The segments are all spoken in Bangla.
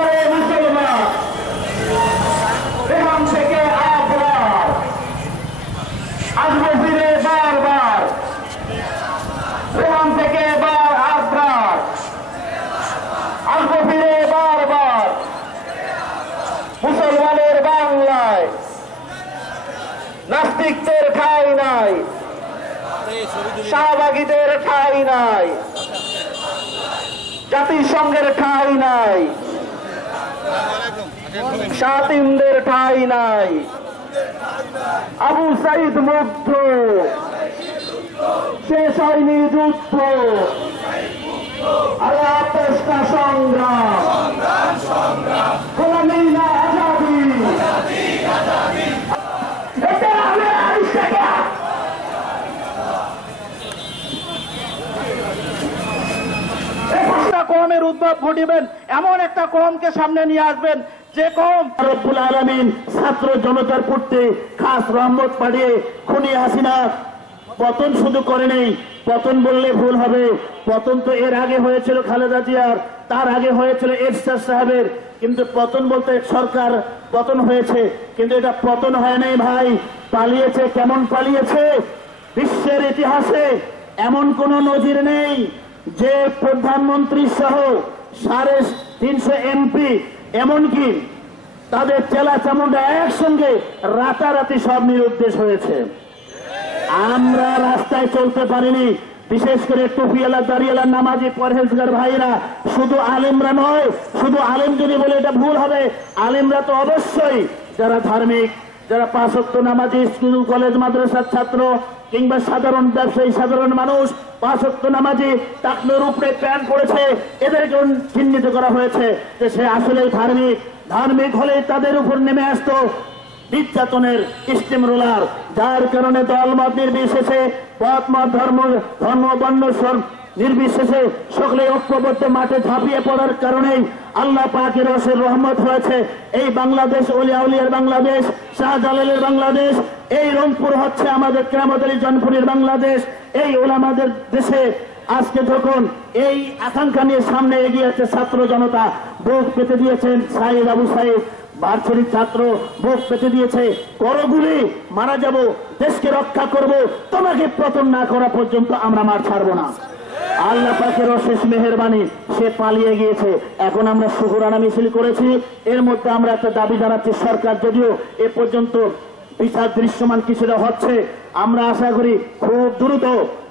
বাজারে মুসলমান, এখান থেকে আবরার আসবো ফিরে বারবার, এখান থেকে আবরার আসবো ফিরে বারবার। মুসলমানের বাংলায় নাস্তিকদের ঠাঁই নাই, শাহবাগীদের ঠাঁই নাই, জাতিসংঘের ঠাঁই নাই, শাতিমদের ঠাঁই নাই। আবু সাইদ মুগ্ধ, শেষ হয়নি যুদ্ধ, আল্লাহ চেষ্টা সংগ্রাম, গোলামি না আজাদি। কওমের উদ্ভব ঘটিবেন, এমন একটা কওমকে সামনে নিয়ে আসবেন যে কওম রব্বুল আলামিন ছাত্র জনতার পূর্তে খাস রহমত পাঠিয়ে খুনি হাসিনা পতন শুধু করে নেই, পতন বললে ভুল হবে, পতন তো এর আগে হয়েছিল খালেদা জিয়ার, তার আগে হয়েছিল এরশাদ সাহেবের, কিন্তু পতন বলতে সরকার পতন হয়েছে, কিন্তু এটা পতন হয় নাই ভাই, পালিয়েছে। কেমন পালিয়েছে? বিশ্বের ইতিহাসে এমন কোন নজির নেই যে প্রধানমন্ত্রী সহ 350 এমপি এমনকি তাদের চেলা চামুন্ডা একসঙ্গে রাতারাতি সব নিরুদ্দেশ হয়েছে। আমরা রাস্তায় চলতে পারিনি, বিশেষ করে টুপিওয়ালা দাড়িওয়ালা নামাজি পরহেজগার ভাইরা, শুধু আলেমরা নয়, শুধু আলেম যদি বলে এটা ভুল হবে, আলেমরা তো অবশ্যই যারা ধার্মিক, যারা 5 ওয়াক্ত নামাজি, স্কুল কলেজ মাদ্রাসার ছাত্র কিংবা সাধারণ ব্যবসায়ী, সাধারণ মানুষ 5 ওয়াক্ত নামাজি, টাকনোর উপরে প্যান্ট পড়েছে, এদেরকে চিহ্নিত করা হয়েছে যে সে আসলে ধার্মিক। ধার্মিক হলে তাদের উপর নেমে আসতো নির্যাতনের স্টিম রোলার, যার কারণে দলমত নির্বিশেষে, পথ মত, ধর্ম বর্ণ নির্বিশেষে সকলে ঐক্যবদ্ধ মাঠে ঝাঁপিয়ে পড়ার কারণেই আল্লাহ পাকের অশেষ রহমত হয়েছে। এই বাংলাদেশ ওলিয়া উলিয়ার বাংলাদেশ, শাহজালালের বাংলাদেশ, এই রংপুর হচ্ছে আমাদের কেরামত আলী জনপুরের বাংলাদেশ। এই ওলামাদের দেশে আজকে যখন এই আকাঙ্ক্ষা নিয়ে সামনে এগিয়ে আছে ছাত্র জনতা, বুক পেতে দিয়েছেন সাইদ আবু সাইদ, বার্ষরিক ছাত্র বুক পেতে দিয়েছে, করগুলি মারা যাব, দেশকে রক্ষা করব, তোমাকে পতন না করা পর্যন্ত আমরা মার ছাড়বো না। আল্লাহ পাকের অশেষ মেহেরবানি, সে পালিয়ে গিয়েছে। এখন আমরা শুকরানা মিছিল করেছি, এর মধ্যে আমরা একটা দাবি জানাচ্ছি, সরকার যদিও এ পর্যন্ত বিচার দৃশ্যমান কিছুটা হচ্ছে, আমরা আশা করি খুব দ্রুত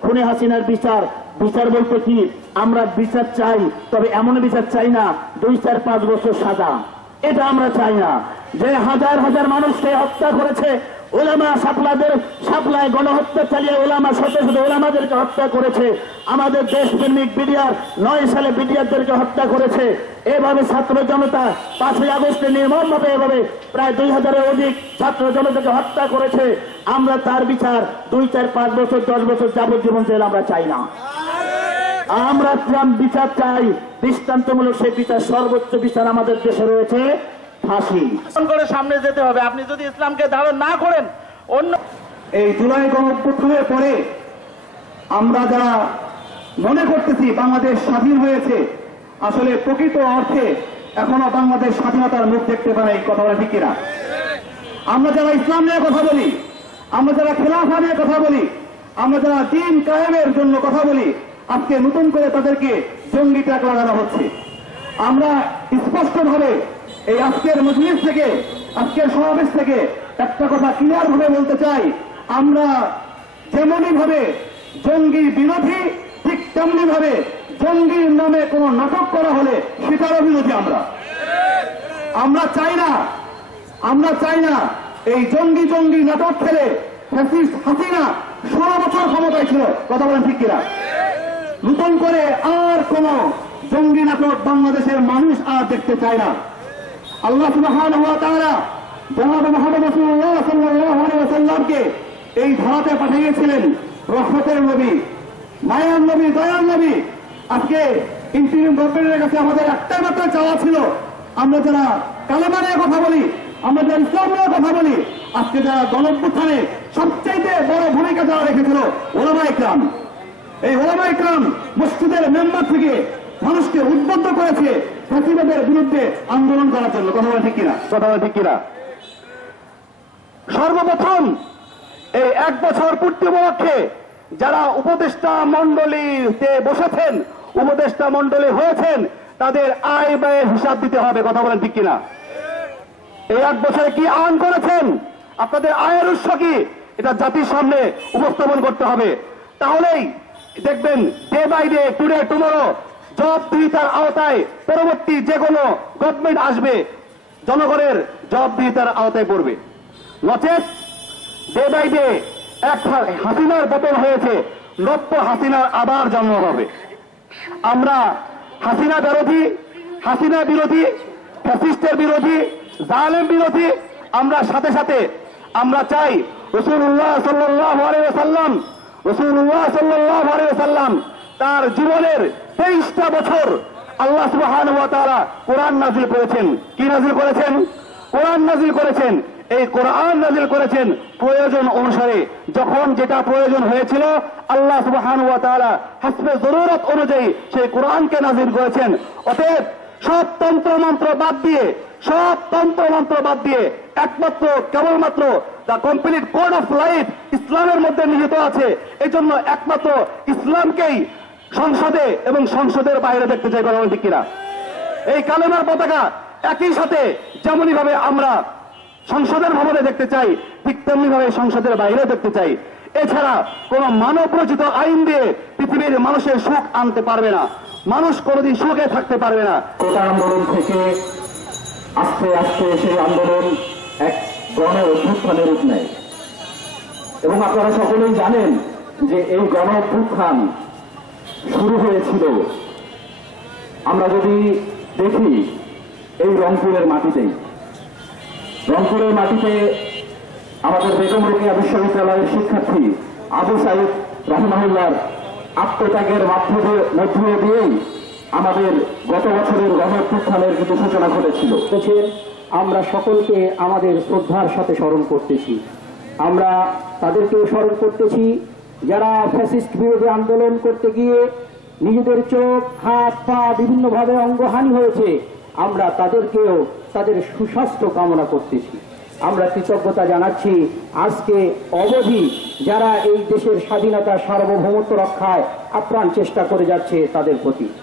খুনি হাসিনার বিচার বলতে কি, আমরা বিচার চাই, তবে এমন বিচার চাই না 2-4-5 বছর সাজা, এটা আমরা চাই না। যে হাজার হাজার মানুষকে হত্যা করেছে, ওলামা সাপলায় গণহত্যা চালিয়ে ওলামা শত শত ওলামাদেরকে হত্যা করেছে, আমাদের দেশপ্রেমিক বিডিআর 9 সালে বিডিআরদেরকে হত্যা করেছে, এভাবে ছাত্র জনতা 5ই আগস্টে নির্মমভাবে এভাবে প্রায় 2000-এর অধিক ছাত্র জনতাকে হত্যা করেছে। আমরা তার বিচার 2-4-5 বছর 10 বছর যাবজ্জীবন জেল আমরা চাই না। আমরা বিচার চাই দৃষ্টান্তমূলক, সেই বিচার, সর্বোচ্চ বিচার আমাদের দেশে রয়েছে ফাঁসি। সামনে যেতে হবে। আপনি যদি ইসলামকে ধারণ না করেন, অন্য এই জুলাই গণঅভ্যুত্থানের পরে আমরা যারা মনে করতেছি বাংলাদেশ স্বাধীন হয়েছে, আসলে প্রকৃত অর্থে এখনো বাংলাদেশ স্বাধীনতার মুখ দেখতে পারে, এই কথা বলা ঠিক কিনা? আমরা যারা ইসলাম নিয়ে কথা বলি, আমরা যারা খেলাফা নিয়ে কথা বলি, আমরা যারা দ্বীন কায়েমের জন্য কথা বলি, আজকে নতুন করে তাদেরকে জঙ্গি ট্যাগ লাগানো হচ্ছে। আমরা স্পষ্টভাবে এই আজকের মজলিস থেকে, আজকের সমাবেশ থেকে একটা কথা ক্লিয়ার ভাবে বলতে চাই, আমরা যেমনই ভাবে জঙ্গি বিরোধী, ঠিক তেমনি ভাবে জঙ্গির নামে কোন নাটক করা হলে সেটারও বিরোধী। আমরা চাই না এই জঙ্গি নাটক খেলে ফ্যাসিস্ট হাসিনা 16 বছর ক্ষমতায় ছিল, কথা বলেন ঠিক কিনা? নতুন করে আর কোন জঙ্গি নাটক বাংলাদেশের মানুষ আর দেখতে চায় না। আল্লাহ সুবহানাহু ওয়া তাআলা জনাব মুহাম্মদ রাসূলুল্লাহ সাল্লাল্লাহু আলাইহি ওয়াসাল্লামকে এই ধরাতে পাঠিয়েছিলেন রহমতের নবী, মায়ার নবী, দয়ার নবী। আজকে ইন্টিরিম গভর্নমেন্টের কাছে আমাদের একটাই মাত্র চাওয়া ছিল, আমরা যারা কালেমা নিয়ে কথা বলি, আমরা যারা ইসলাম নিয়ে কথা বলি, আজকে যারা গণঅভ্যুত্থানে সবচাইতে বড় ভূমিকা যারা রেখেছিল ওলামায়ে কেরাম, এই ওলামায়ে কেরাম মসজিদের মেম্বার থেকে মানুষকে উদ্বুদ্ধ করেছে ফ্যাসিবাদের বিরুদ্ধে আন্দোলন করার জন্য। কথা বলে ঠিক কিনা? কথা বলে ঠিক কিনা? সর্বপ্রথম এই 1 বছর পূর্তি উপলক্ষে যারা উপদেষ্টা মণ্ডলীতে বসেছেন, উপদেষ্টা মণ্ডলী হয়েছেন, তাদের আয় ব্যয়ের হিসাব দিতে হবে। কথা বলেন ঠিক কিনা? এই 1 বছরে কি আর্ন করেছেন, আপনাদের আয়ের উৎস কি, এটা জাতির সামনে উপস্থাপন করতে হবে। তাহলেই দেখবেন day by day, today tomorrow জবাবদিহিতার আওতায় পরবর্তী যে কোনো গভর্নমেন্ট আসবে জনগণের জবাবদিহিতার আওতায় পড়বে। নচেত ডে বাই ডে এক হাসিনার পতন হয়েছে, নব্য হাসিনার আবার জন্ম হবে। আমরা হাসিনা বিরোধী, ফ্যাসিস্টের বিরোধী, জালেম বিরোধী। আমরা সাথে সাথে আমরা চাই রাসূলুল্লাহ সাল্লাল্লাহু আলাইহি ওয়াসাল্লাম তার জীবনের 23টা বছর আল্লাহ সুবহানাহু ওয়া তাআলা কোরআন নাযিল করেছেন। কি নাযিল করেছেন? কোরআন নাযিল করেছেন। এই কোরআন নাযিল করেছেন প্রয়োজন অনুসারে, যখন যেটা প্রয়োজন হয়েছিল আল্লাহ সুবহানাহু ওয়া তাআলা হাসবে জরুরত অনুযায়ী সেই কোরআনকে নাযিল করেছেন। অতএব সব তন্ত্রমন্ত্র বাদ দিয়ে একমাত্র কেবলমাত্র the complete code of life ইসলামের মধ্যে নিহিত আছে। এই জন্য একমাত্র ইসলামকেই সংসদে এবং সংসদের বাইরে দেখতে চাই। কথা বলেন ঠিক কিনা? এই কালেমার পতাকা একই সাথে যেমনই ভাবে আমরা সংসদের ভবনে দেখতে চাই, ঠিক তেমনি ভাবে সংসদের বাইরে দেখতে চাই। এছাড়া কোন মানব রচিত আইন দিয়ে পৃথিবীর মানুষের সুখ আনতে পারবে না, মানুষ কোনদিন সুখে থাকতে পারবে না। কোটা আন্দোলন থেকে আস্তে আস্তে সেই আন্দোলন এক গণ অভ্যুত্থানের রূপ নেয় এবং আপনারা সকলেই জানেন যে এই গণ অভ্যুত্থান শুরু হয়েছিল, আমরা যদি দেখি, এই রংপুরের মাটিতে আমাদের বেগম রোকেয়া বিশ্ববিদ্যালয়ের শিক্ষার্থী আবু সাইদ রাহিমাহুল্লাহর আত্মত্যাগের মধ্যে দিয়েই আমাদের গত বছরের গণ অভ্যুত্থানের কিন্তু সূচনা ঘটেছিল। আমরা সকলকে আমাদের শ্রদ্ধার সাথে স্মরণ করতেছি। আমরা তাদেরকেও স্মরণ করতেছি যারা ফ্যাসিস্ট বিরোধী আন্দোলন করতে গিয়ে নিজেদের চোখ, হাত, পা বিভিন্নভাবে অঙ্গহানি হয়েছে। আমরা তাদেরকেও তাদের সুস্বাস্থ্য কামনা করতেছি। আমরা কৃতজ্ঞতা জানাচ্ছি আজকে অবধি যারা এই দেশের স্বাধীনতা সার্বভৌমত্ব রক্ষায় আপ্রাণ চেষ্টা করে যাচ্ছে তাদের প্রতি।